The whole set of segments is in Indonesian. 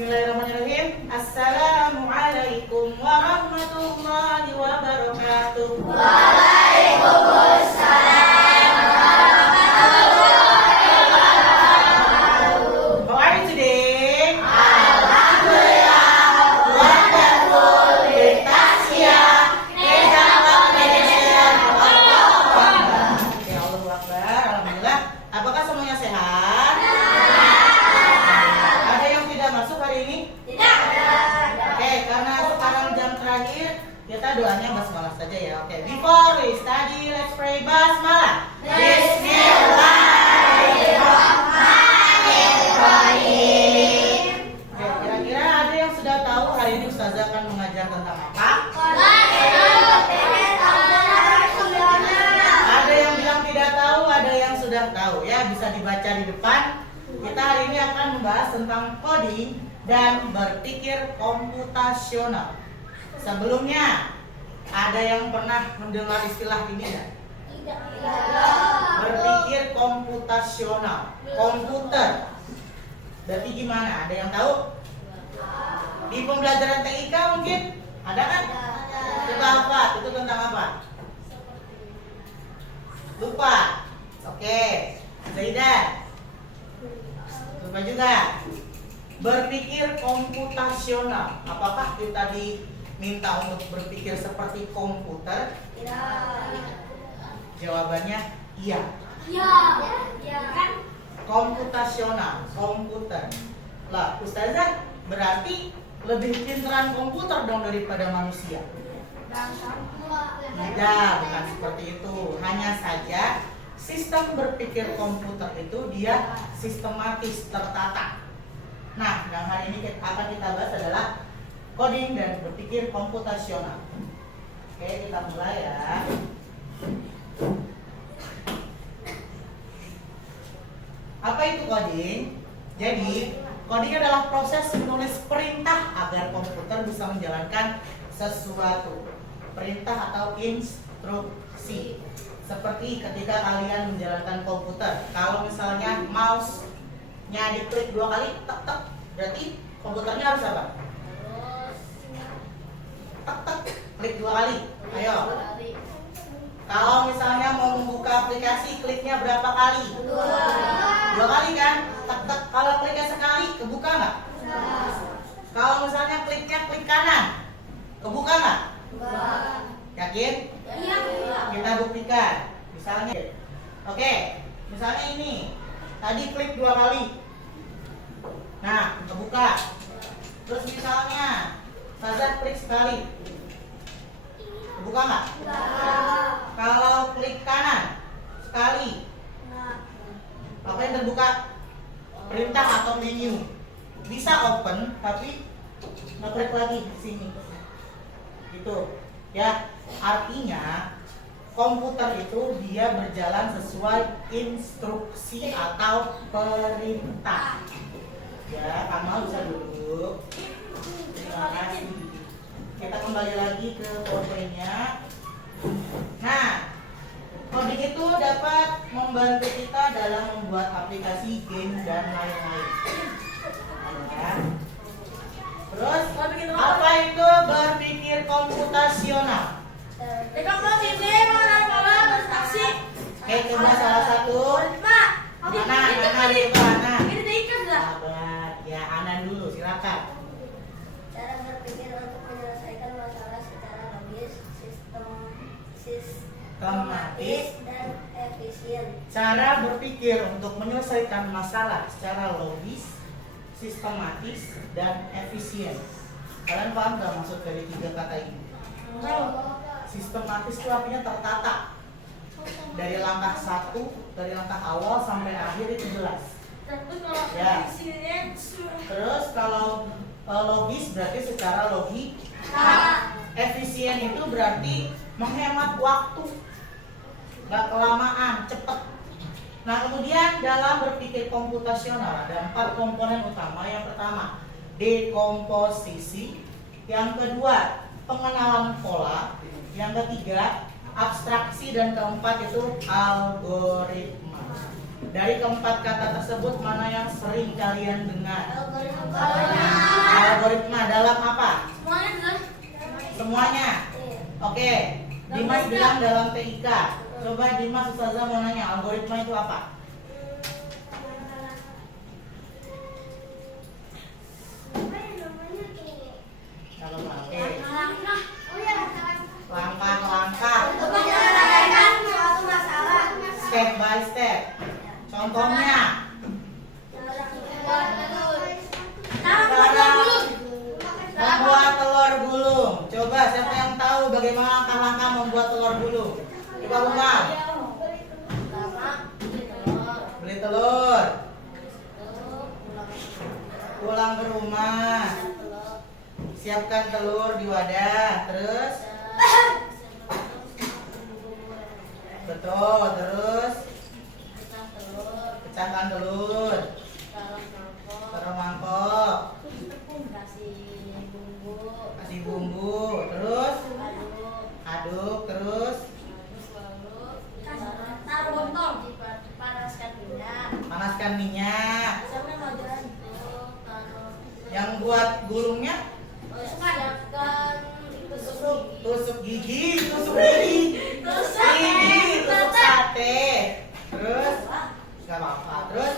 Bismillahirrahmanirrahim. Assalamualaikum warahmatullahi wabarakatuh. Waalaikumsalam warahmatullahi wabarakatuh. How are you today? Alhamdulillah, wonderful, fantastic. Kita mengenal Allah. Ya Allahu Akbar. Alhamdulillah. Apakah semuanya sehat? Ada yang tidak masuk hari ini? Tidak. Oke, karena sekarang jam terakhir, kita doanya basmalah saja ya. Oke, before we study, let's pray basmalah. Bismillahirrahmanirrahim. Oke, kira-kira ada yang sudah tahu hari ini Ustazah akan mengajar tentang apa? Ada yang bilang tidak tahu, ada yang sudah tahu ya, bisa dibaca di depan. Kita hari ini akan membahas tentang coding dan berpikir komputasional. Sebelumnya, ada yang pernah mendengar istilah ini ya? Berpikir komputasional, komputer. Berarti gimana? Ada yang tahu? Di pembelajaran TIK mungkin? Ada kan? Coba apa? Itu tentang apa? Lupa. Oke. Zaidan. Lupa juga. Berpikir komputasional. Apakah kita diminta untuk berpikir seperti komputer? Jawabannya iya. Komputasional, komputer. Lah, Ustazah berarti lebih pinteran komputer dong daripada manusia. Tidak, bukan seperti itu. Hanya saja sistem berpikir komputer itu dia sistematis, tertata. Nah, yang hari ini akan kita bahas adalah coding dan berpikir komputasional. Oke, kita mulai ya. Apa itu coding? Jadi, coding adalah proses menulis perintah agar komputer bisa menjalankan sesuatu. Perintah atau instruksi. Seperti ketika kalian menjalankan komputer, kalau misalnya mouse-nya diklik 2 kali, tek tek, berarti komputernya harus apa? Tek tek, klik 2 kali. Ayo. Kalau misalnya mau membuka aplikasi, kliknya berapa kali? 2 kali kan? Tek tek. Kalau kliknya sekali, kebuka nggak? Kalau misalnya kliknya klik kanan, kebuka nggak? Yakin? Kita buktikan. Misalnya, oke, misalnya ini tadi klik 2 kali, nah kebuka. Terus misalnya Ustazah klik sekali, kebuka nggak? Kalau klik kanan sekali, apa yang terbuka? Perintah atau menu. Bisa open tapi ngeklik lagi di sini. Gitu. Ya, artinya komputer itu dia berjalan sesuai instruksi atau perintah. Ya, Kamal bisa duduk. Terima kasih. Kita kembali lagi ke PowerPoint-nya. Nah, coding itu dapat membantu kita dalam membuat aplikasi, game, dan lain-lain. Ya. Terus, apa itu berpikir komputasional? Oke, coba salah satu. Mana? Sabar. Ya, Ana dulu, silakan. Cara berpikir untuk menyelesaikan masalah secara logis, sistematis, dan efisien. Cara berpikir untuk menyelesaikan masalah secara logis, sistematis, dan efisien. Kalian paham gak maksud dari 3 kata ini? Sistematis itu artinya tertata. Dari langkah 1, dari langkah awal sampai akhir itu jelas. Ya. Terus kalau logis berarti secara logika. Efisien itu berarti menghemat waktu, gak kelamaan, cepet. Nah, kemudian dalam berpikir komputasional ada 4 komponen utama. Yang pertama, dekomposisi. Yang kedua, pengenalan pola. Yang ketiga, abstraksi. Dan keempat itu algoritma. Dari keempat kata tersebut mana yang sering kalian dengar? Algoritma dalam apa? Semuanya. Oke. Dimas bilang dalam TIK. Coba Dimas, Ustazah mau nanya, algoritma itu apa? Oke. Langkah-langkah. Step by step. Contohnya. Membuat telur gulung. Coba siapa yang tahu bagaimana langkah-langkah membuat telur gulung? Coba Umar. Beli telur. Pulang ke rumah. Siapkan telur di wadah. Terus? Betul. Terus? Pecahkan telur. Taruh mangkok. Kasih bumbu. Terus? Aduk. Terus? Panaskan minyak. Yang buat gulungnya? Tusuk gigi. Tusuk sate. Terus? Gak apa-apa. Terus?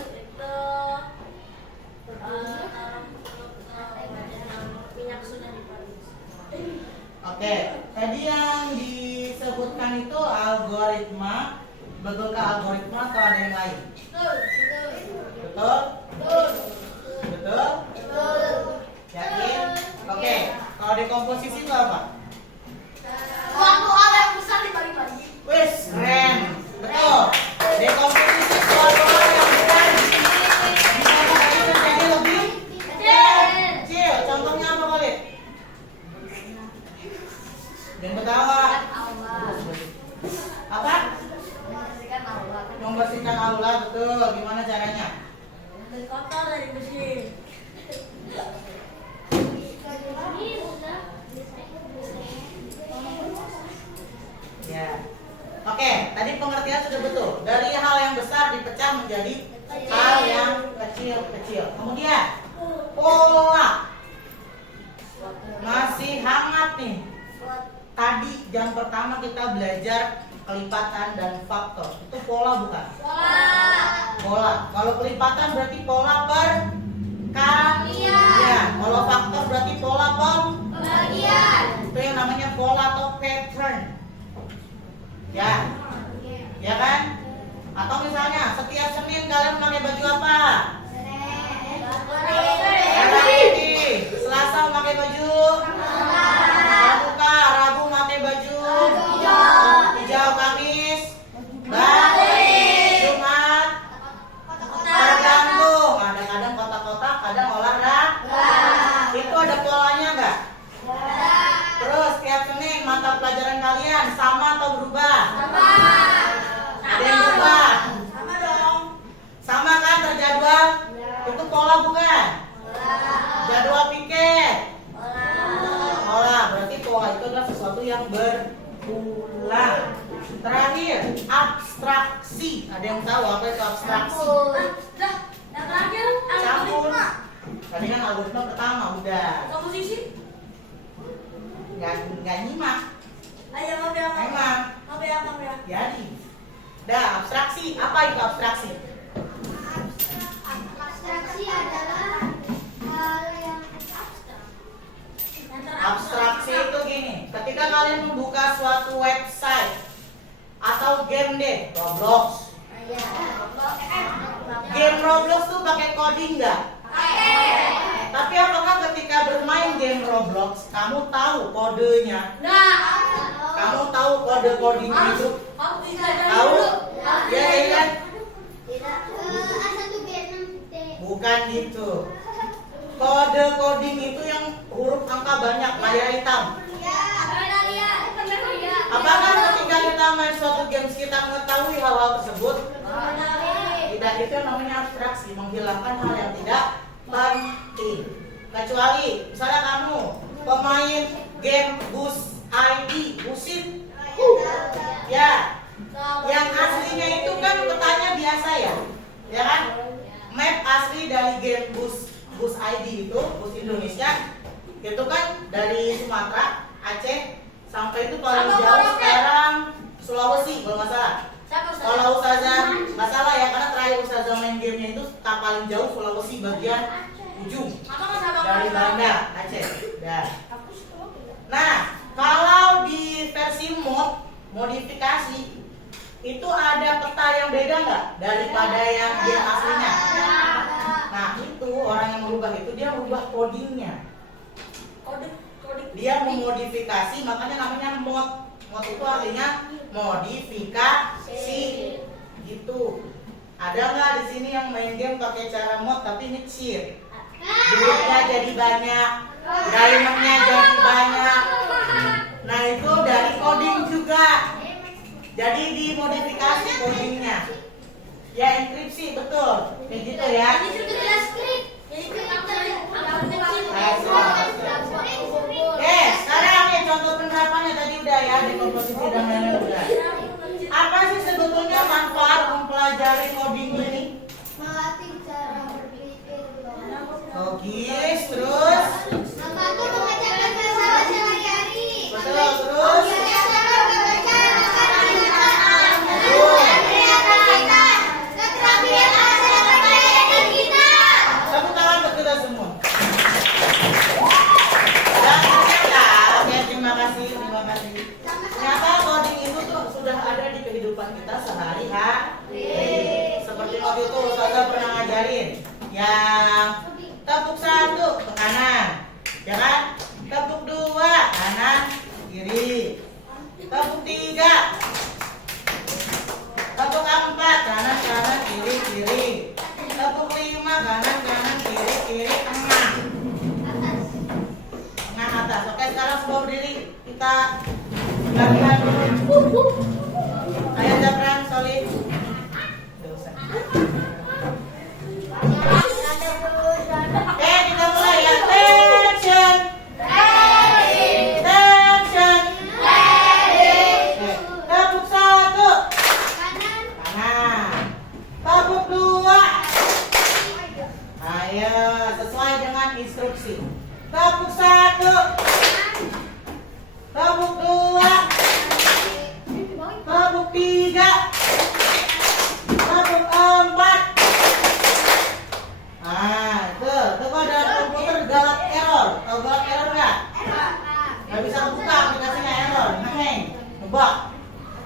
Oke, tadi yang disebutkan itu algoritma. Betulkah algoritma atau ada yang lain? Betul? Betul? Yakin? Oke, kalau dekomposisi itu apa? Wis, keren. Betul. Dekomposisi soal-soal yang bukan bisa menjadi lebih kecil. Contohnya apa, Khalid? Jangan ketawa. Apa? Membersihkan aula, betul. Gimana caranya? Kotor dari mesin. Ya. Oke, tadi pengertian sudah betul. Dari hal yang besar dipecah menjadi hal yang kecil-kecil. Kemudian pola. Masih hangat nih. Tadi jam pertama kita belajar kelipatan dan faktor. Itu pola bukan? Pola. Kalau kelipatan berarti pola perkalian. Kalau faktor berarti pola pembagian. Itu yang namanya pola atau pattern. Ya. Ya kan? Atau misalnya setiap Senin kalian pakai baju apa? Merah putih. Selasa pakai baju Rabu pakai baju hijau. Kamis balik. Jumat tergantung. Ada kadang kotak-kotak, kadang olahraga. Itu ada polanya nggak? Terus tiap Senin mata pelajaran kalian sama atau berubah? Ada yang berubah? Sama dong. Sama kan terjadwal? Itu pola bukan? Jadwal piket. Pola. Berarti pola itu adalah sesuatu yang berulang. Terakhir, abstraksi. Ada yang tahu apa itu abstraksi? Yang terakhir Algoritma. Tadi kan algoritma pertama udah. komposisi. Nggak nyimak. Ayo mau bilang Memang. Jadi. Dah, abstraksi. Apa itu abstraksi? Abstraksi adalah hal yang abstrak. Abstraksi itu gini, ketika kalian membuka suatu website atau game deh, Roblox. Game Roblox tuh pakai coding nggak? Tapi apakah ketika bermain game Roblox kamu tahu kodenya? Kamu tahu kode coding itu? Tahu? Ya, ya. Bukan gitu. Kode coding itu yang huruf angka banyak, layar hitam. Apakah ketika kita main suatu games kita mengetahui hal-hal tersebut? Tidak, itu namanya abstraksi, menghilangkan hal yang tidak penting. Kecuali misalnya kamu pemain game Bus ID, Busit, ya, yang aslinya itu kan petanya biasa ya. ya kan? Map asli dari game Bus ID itu, Bus Indonesia, itu kan dari Sumatera, Aceh, sampai itu paling jauh sekarang Sulawesi kalau nggak salah. Kalau Ustazah nggak salah ya, karena terakhir Ustazah main gamenya itu paling jauh Sulawesi bagian ujung dari Banda, Aceh. Ya. Nah, kalau di versi modifikasi itu ada peta yang beda nggak daripada yang game aslinya? Nah, itu orang yang merubah itu dia merubah codingnya. Dia memodifikasi, makanya namanya mod. Mod itu artinya modifikasi. Gitu. Ada nggak di sini yang main game pakai cara mod tapi ini cheat? Duitnya jadi banyak, diamondnya jadi banyak. Nah itu dari coding juga. Jadi dimodifikasi codingnya. Ya enkripsi betul, kayak gitu ya. Sekarang nih contoh penerapannya tadi udah ya, di komposisi dan lain-lain udah. Apa sih sebetulnya manfaat mempelajari coding ini? Melatih cara berpikir Logis, terus membantu mengerjakan masalah sehari-hari. betul, terus tepuk tangan buat kita semua. Dan ternyata, oke, terima kasih. Ternyata coding itu tuh sudah ada di kehidupan kita sehari-hari. Seperti waktu itu Ustazah pernah ngajarin yang tepuk 1 ke kanan, ya kan? Tepuk 2 kanan kiri. Tepuk 3. Tepuk 4 kanan kiri kiri. Tepuk 5 kanan kiri tengah. Tengah atas. Oke, sekarang semua berdiri. Kita gabungan dulu. Ayo Japran, Solid. Oke, kita mulai ya. Tension. Tension. Oke, tepuk 1 kanan. Tepuk 2. Ayo, sesuai dengan instruksi. Tepuk 1. Tepuk 2. Tepuk 3. Tepuk 4. Nah, itu kalau ada komputer galak error. Tahu galak error nggak? Nggak bisa buka aplikasinya, error, ngeheng, ngebug.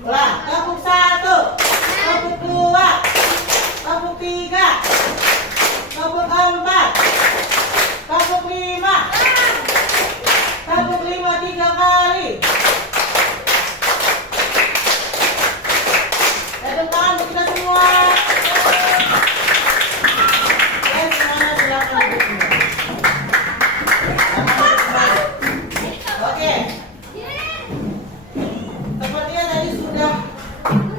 Ulang, tepuk 1. Tepuk 2. Tepuk 3. Tepuk 4. Tepuk 5. Tepuk 5 3 kali. Tepuk tangan untuk kita semua. Oke, semuanya silakan duduk semua. Oke. Sepertinya tadi sudah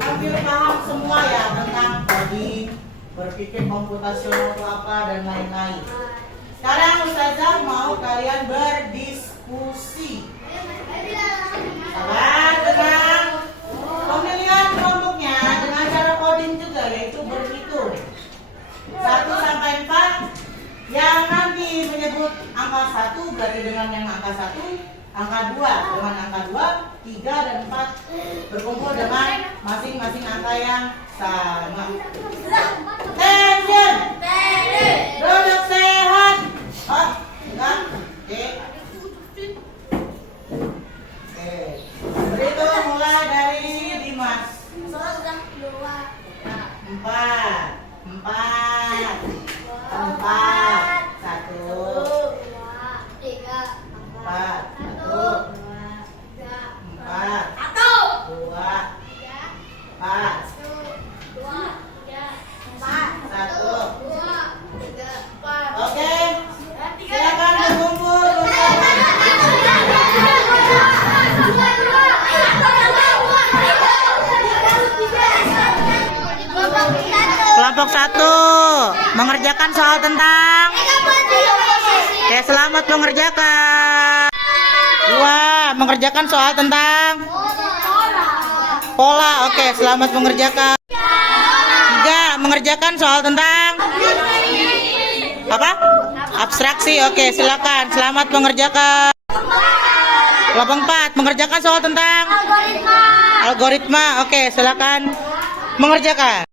hampir paham semua ya tentang coding, berpikir komputasional itu apa dan lain-lain. Sekarang Ustazah mau kalian berdiskusi. Sabar, tenang. Pemilihan kelompoknya dengan cara coding juga, yaitu berhitung 1 sampai 4. Yang nanti menyebut angka 1 berarti dengan yang angka 1, angka 2 dengan angka 2, 3 dan 4 berkumpul dengan masing-masing angka yang sama. Tension. Duduk sehat. Hot, enggak? Oke. Berhitung mulai dari Dimas. 4. 1. Oke. Silakan berkumpul. Kelompok 1 mengerjakan soal tentang. Oke, selamat mengerjakan. 2 mengerjakan soal tentang pola. Oke, selamat mengerjakan. 3 mengerjakan soal tentang apa? Abstraksi. Oke, silakan. Selamat mengerjakan. Kelompok 4 mengerjakan soal tentang algoritma. Oke, silakan mengerjakan.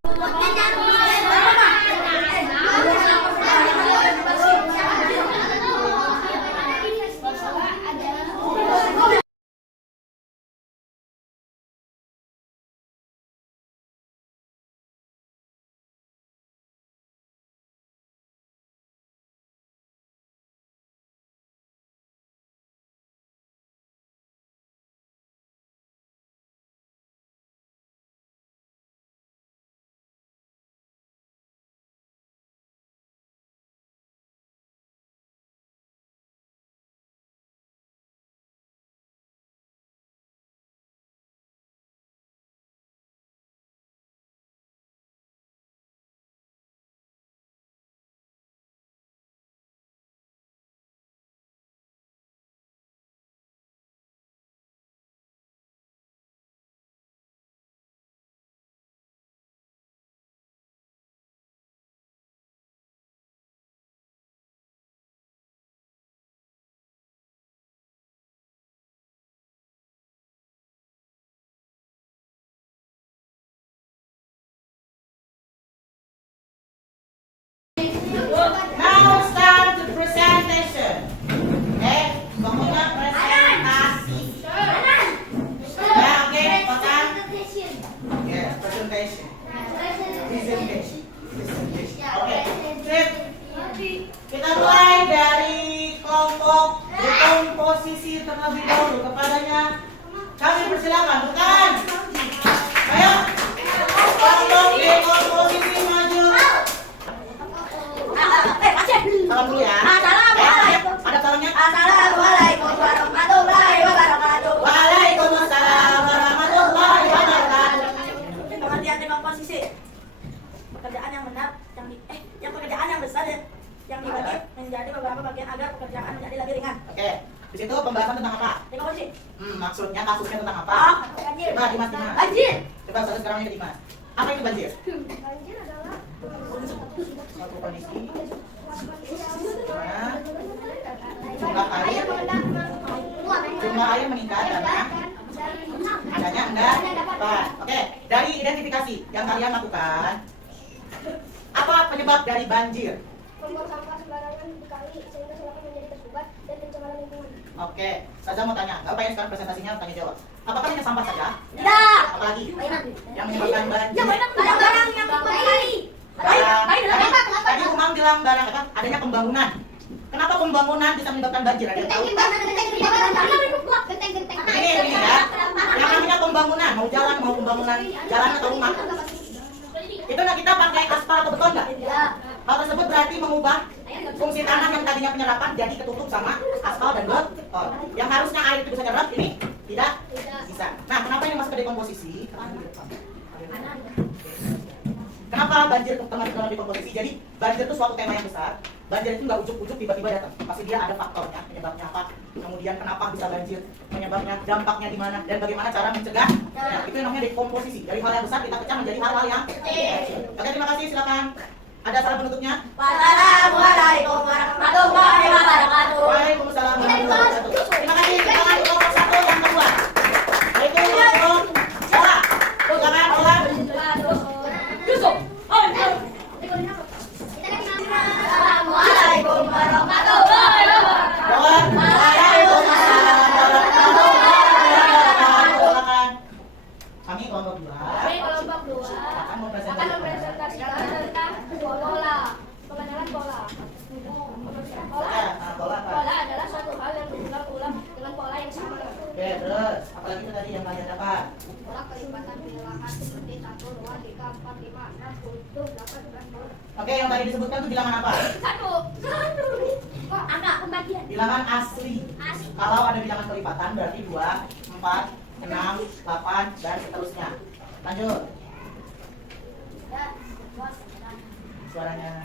Now it's time to presentation. Pokoknya presentasi. Oke, pakai. Yes, presentation. Oke, sip. Kita mulai dari kelompok dekomposisi terlebih dahulu. Kepadanya kami persilakan, bukan? Ayo, kelompok dekomposisi maju. Salam dulu ya. Ada salamnya? Assalamualaikum warahmatullahi wabarakatuh. Waalaikumsalam warahmatullahi wabarakatuh. Pengertian dekomposisi. Pekerjaan yang benar, yang pekerjaan yang besar yang dibagi menjadi beberapa bagian agar pekerjaan menjadi lebih ringan. Oke, di situ pembahasan tentang apa? Dekomposisi. Maksudnya kasusnya tentang apa? Banjir. Coba Dimas. Banjir. Coba satu sekarang ke Dimas. Apa itu banjir? Banjir adalah Suatu kondisi dimana jumlah air meningkat karena adanya endapan. Oke, dari identifikasi yang kalian lakukan, apa penyebab dari banjir? membuang sampah sembarangan di kali sehingga selokan menjadi tersumbat dan pencemaran lingkungan. Oke, saya mau tanya, nggak apa yang sekarang presentasinya tanya jawab. Apakah hanya sampah saja? Tidak. Apalagi yang menyebabkan banjir? Barang-barang yang kembali. Tadi Umam bilang barang apa? Adanya pembangunan. Kenapa pembangunan bisa menyebabkan banjir? Ada yang tahu? Ini ya. Yang namanya pembangunan, mau jalan, mau pembangunan jalan atau rumah. Itu kita pakai aspal atau beton nggak? Hal tersebut berarti mengubah fungsi tanah yang tadinya penyerapan jadi ketutup sama aspal dan beton. Yang harusnya air itu bisa nyerap, ini tidak bisa. Nah, kenapa ini masuk ke dekomposisi? Kenapa banjir termasuk dalam dekomposisi? Jadi banjir itu suatu tema yang besar. Banjir itu nggak ujuk-ujuk tiba-tiba datang. Pasti dia ada faktornya, penyebabnya apa. Kemudian kenapa bisa banjir, penyebabnya, dampaknya di mana, dan bagaimana cara mencegah. Nah, itu yang namanya dekomposisi. Dari hal yang besar kita pecah menjadi hal-hal yang kecil. Oke, terima kasih. Silakan. Ada salam penutupnya? Wassalamualaikum warahmatullahi wabarakatuh. Waalaikumsalam warahmatullahi wabarakatuh. Terima kasih. Silakan kelompok 1 yang kedua. Yaitu kelompok Ola. Silakan Ola. Yusuf. Assalamualaikum warahmatullahi wabarakatuh. Waalaikumsalam warahmatullahi wabarakatuh. Silakan. Kami kelompok 2. Akan mempresentasikan Tentang pola, pengenalan pola. Pola adalah suatu hal yang berulang-ulang dengan pola yang sama. Oke, terus apalagi itu tadi yang kalian dapat? Pola kelipatan bilangan seperti 1, 2, 3, 4, 5, 6, 7, 8, 9, 10. Oke, yang tadi disebutkan itu bilangan apa? Satu. Angka pembagian. Bilangan asli. Kalau ada bilangan kelipatan berarti 2, 4, 6, 8 dan seterusnya. Lanjut. Suaranya.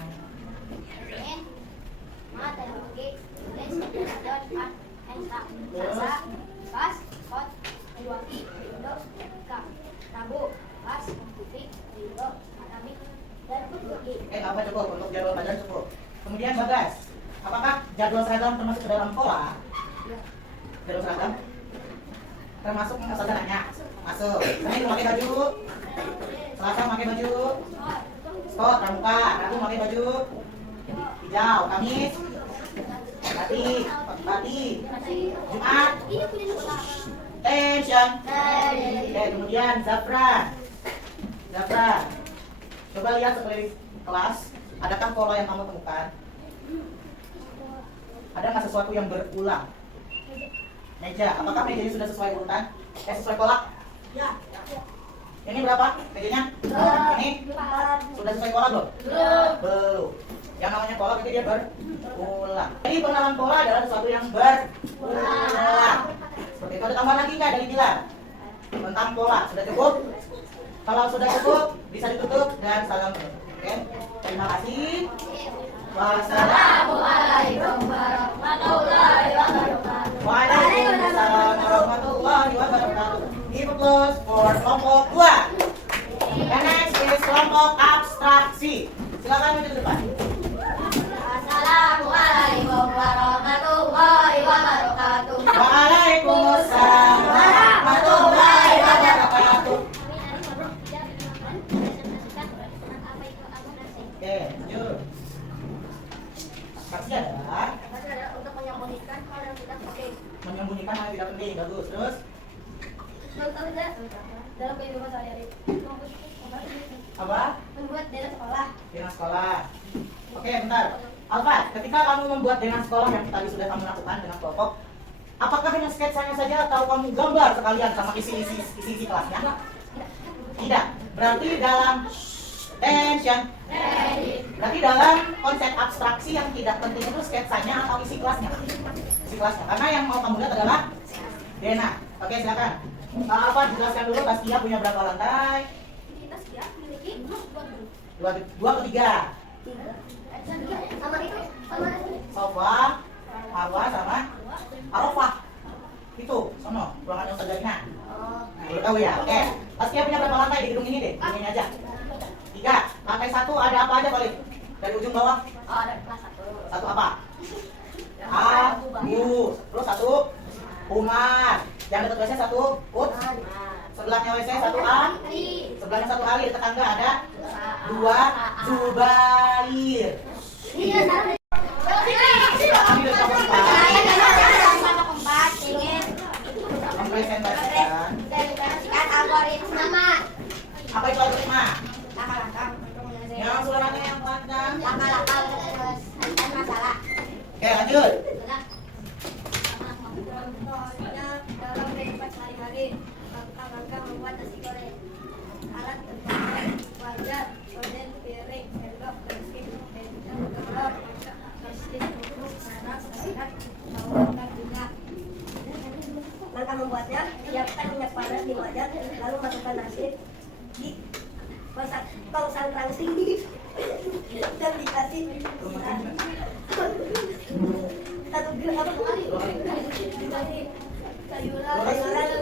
Apa cukup untuk jadwal pelajaran cukup. Kemudian Bagas, apakah jadwal seragam termasuk ke dalam pola? Jadwal seragam termasuk saudaranya? Masuk. Senin pakai baju, Selasa pakai baju, Sport pramuka, Rabu pakai baju hijau, Kamis batik, Jumat tension. Oke, kemudian Zafran. Coba lihat sekeliling kelas, adakah pola yang kamu temukan? Ada nggak sesuatu yang berulang? Meja, apakah mejanya sudah sesuai urutan? Sesuai pola? Ya. Ini berapa mejanya? Ini sudah sesuai pola belum? Belum. Yang namanya pola berarti dia berulang. Jadi pengenalan pola adalah sesuatu yang berulang. Seperti itu. Ada tambahan lagi nggak dari Dilan tentang pola? Sudah cukup? Kalau sudah cukup, bisa ditutup dan salam penutup. Oke? Terima kasih. Wassalamualaikum warahmatullahi wabarakatuh. Waalaikumsalam warahmatullahi wabarakatuh. Give applause for kelompok 2. And next is kelompok abstraksi. Silakan maju ke depan. Assalamualaikum warahmatullahi wabarakatuh. Waalaikumsalam warahmatullahi wabarakatuh. Oke, lanjut. Abstraksi adalah Untuk menyembunyikan hal yang tidak penting. menyembunyikan hal yang tidak penting. Bagus. Terus Dalam kehidupan sehari-hari. apa? Membuat dana sekolah. Dengan sekolah. Oke, bentar. Alfa, ketika kamu membuat dengan sekolah yang tadi sudah kamu lakukan dengan kelompok, apakah hanya sketsanya saja atau kamu gambar sekalian sama isi kelasnya? Tidak. Berarti dalam tension. Berarti dalam konsep abstraksi yang tidak penting itu sketsanya atau isi kelasnya? Isi kelasnya. Karena yang mau kamu lihat adalah Dena. Oke, silakan. Alfa, jelaskan dulu Taskia punya berapa lantai? Taskia memiliki 2 ke 3. sama itu sama Sofa, Hawa sama Arafah. Itu, sono, ruangan yang terjadinya. Belum tahu ya? Oke. Taskia punya berapa lantai di gedung ini deh? Gedung ini aja. 3. Lantai 1 ada apa aja paling? Dari ujung bawah? ada kelas 1. Satu apa? Abu. Terus 1 Umar. Yang dekat WC 1 Ut. Sebelahnya WC 1 A. Sebelahnya 1 Ali. Dekat tangga ada 2 Zubair. Kami sudah ingin mempresentasikan algoritma. apa itu algoritma? Langkah-langkah untuk menyelesaikan Yang suaranya yang panjang. langkah-langkah untuk menyelesaikan masalah. Oke, lanjut. Dalam kehidupan sehari-hari, langkah-langkah membuat nasi goreng. Alat tempatnya wajan, sarden, piring, sendok, gasing, meja, telur, mesin, untuk sarap, sayuran, bawang juga. Langkah membuatnya, siapkan minyak panas di wajan, lalu masukkan nasi di konsentrasi dan dikasih satu gram dikasih sayuran,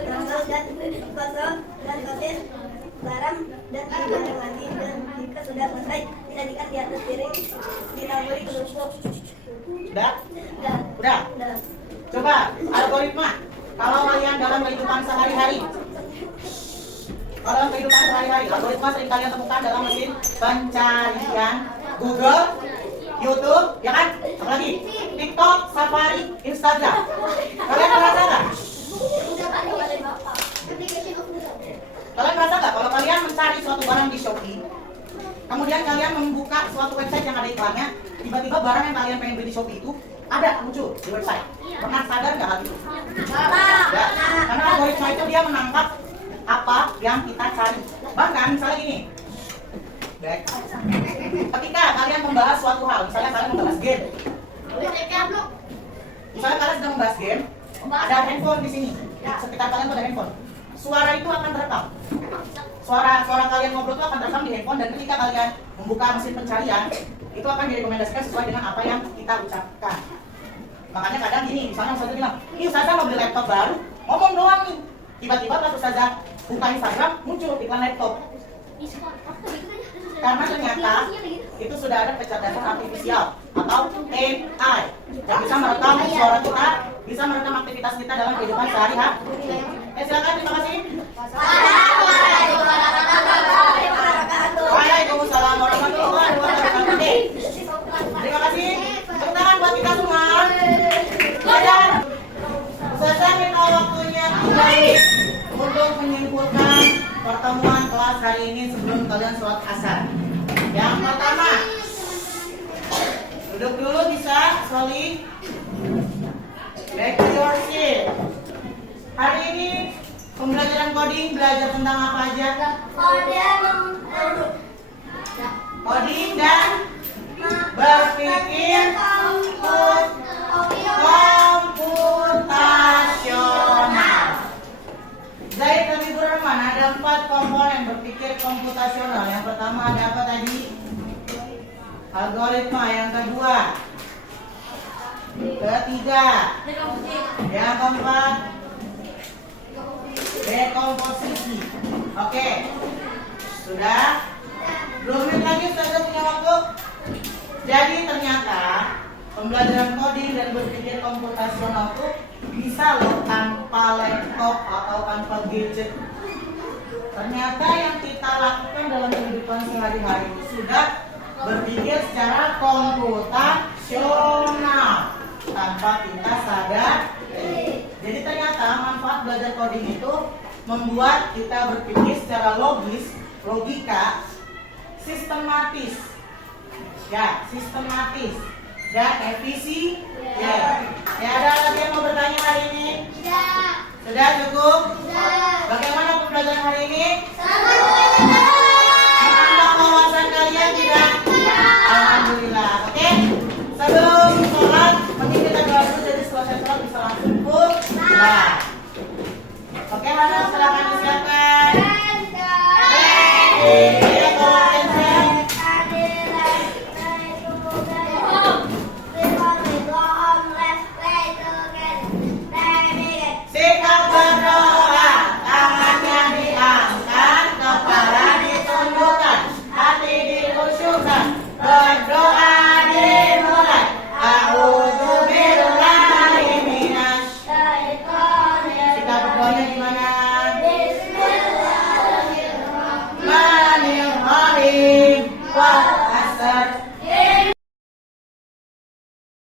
rambut dan kosong dan sosis, garam dan digoreng lagi, dan jika sudah selesai disajikan di atas piring ditaburi kerupuk. Udah? Udah? Coba algoritma. Kalau kalian dalam kehidupan sehari-hari, algoritma sering kalian temukan dalam mesin pencarian Google, YouTube, ya kan? Apalagi TikTok, Safari, Instagram. Kalian merasa nggak? Kalian merasa nggak kalau kalian mencari suatu barang di Shopee, kemudian kalian membuka suatu website yang ada iklannya, tiba-tiba barang yang kalian pengen beli di Shopee itu ada muncul di website. Pernah sadar nggak hal itu? Ya, karena algoritma itu dia menangkap apa yang kita cari. Bahkan misalnya gini, baik. Ketika kalian membahas suatu hal, misalnya kalian membahas game, misalnya kalian sedang membahas game, ada handphone di sini, di sekitar kalian tuh ada handphone. Suara itu akan terekam. Suara kalian ngobrol itu akan terekam di handphone, dan ketika kalian membuka mesin pencarian, itu akan direkomendasikan sesuai dengan apa yang kita ucapkan. Makanya kadang gini, misalnya Ustazah bilang, "Ih, Ustazah mau beli laptop baru, ngomong doang nih." Tiba-tiba pas Ustazah buka Instagram, muncul iklan laptop. Karena ternyata itu sudah ada kecerdasan artifisial atau AI yang bisa merekam suara kita, bisa merekam aktivitas kita dalam kehidupan sehari-hari. Silakan, terima kasih. Waalaikumsalam warahmatullahi wabarakatuh. Terima kasih. Tepuk tangan buat kita semua. Dan saya minta waktunya 3 menit untuk menyimpulkan pertemuan kelas hari ini sebelum kalian sholat asar. Yang pertama, duduk dulu bisa, slowly. Back to your seat. Hari ini pembelajaran coding belajar tentang apa aja? Coding dan berpikir komputasional. Dari kami berman ada 4 komponen berpikir komputasional. Yang pertama ada apa tadi? Algoritma. Yang kedua, ketiga, yang keempat, dekomposisi. Oke, sudah? 2 menit lagi sudah punya waktu. Jadi ternyata pembelajaran coding dan berpikir komputasional itu bisa loh tanpa laptop atau tanpa gadget. Ternyata yang kita lakukan dalam kehidupan sehari-hari itu sudah berpikir secara komputasional tanpa kita sadar. Jadi ternyata manfaat belajar coding itu membuat kita berpikir secara logis, logika, sistematis. Ya, sistematis dan efisien. Ya, ada lagi yang mau bertanya hari ini? Sudah cukup? Bagaimana pembelajaran hari ini? Menambah wawasan kalian tidak? Alhamdulillah. Oke. Sebelum sholat, mending kita doa dulu, jadi selesai sholat bisa langsung pulang. Oke, mana silakan disiapkan.